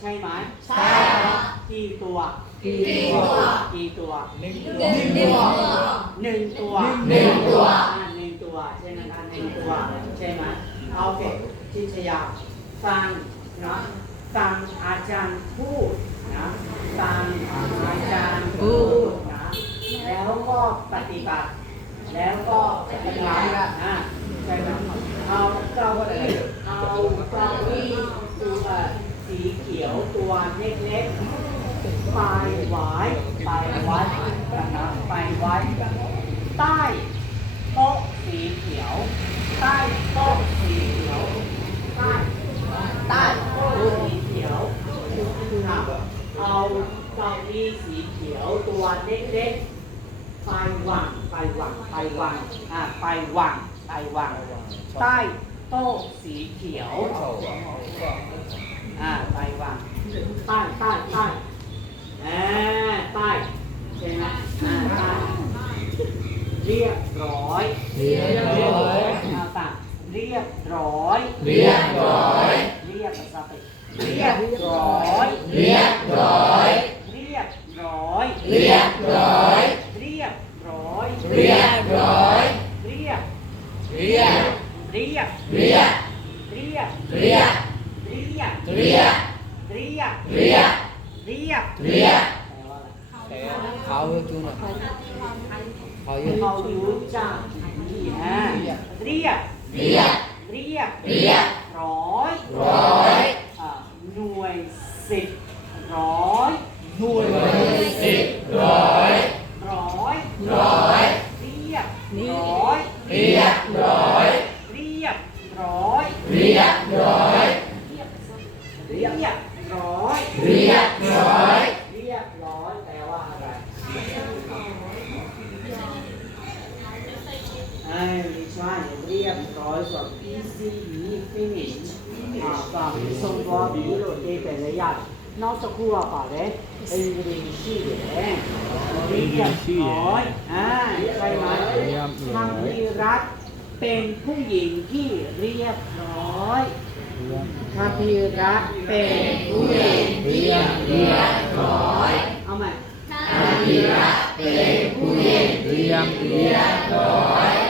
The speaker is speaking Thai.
ใช่ไหมใช่ครับกี่ตัวกี่ตัวกี่ตัวหนึ่งตัวหนึ่งตัวหนึ่งตัวอ่าหนึ่งตัวใช่ไหมคะหนึ่งตัวใช่ไหมโอเค ทิชยาฟังนะฟังอาจารย์พูดนะฟังอาจารย์พูดนะแล้วก็ปฏิบัติ แล้วก็ปฏิบัตินะใช่ไหมเอาเก้าอี้เอาเก้าอี้ตัวสีเขียวตัวเล็กๆไปไว้ไปไว้นะไปไว้ใต้โต๊ะสีเขียว ใต้โต๊ะสี เอาเก้าอี้สีเขียวตัวเล็กๆไปวางไปวางไปวางอ่าไปวางไปวางใต้โต๊ะสีเขียวอ่าไปวางใต้ใต้ใต้อ่าใต้ใช่ไหมอ่าใต้เรียบร้อยเรียบร้อยเอาต่างเรียบร้อย เรียบร้อย เรียบภาษาไปเรียบร้อยเรียบร้อย เรียบร้อย เรียบร้อย เรียบร้อย เรียบร้อย เรียบ เรียบ เรียบ เรียบ เรียบ เรียบ เรียบ เรียบ เรียบ เรียบ เรียบ เรียบแปลว่าอะไรเขาจูนเขาอยู่เขารู้จักนี่ฮะเรียบ เรียบ เรียบ เรียบ ร้อย ร้อยหน่วยสิบ เรียบร้อย เรียบร้อยแปลว่าอะไรไม่ใช่เรียบร้อยสอบ easy finish อ่าฝั่งทรงวอบีโรเตเป็นระยะนอกจากครัวป่าเลยเอ็นดีซี่เองเรียบร้อยอ่าใช่ไหมทางดีรักเป็นผู้หญิงที่เรียบร้อย ทำดีรักเป็นผู้เรียบเรียบร้อยเอาใหม่อาพีรักเป็นผู้เรียบเรียบร้อย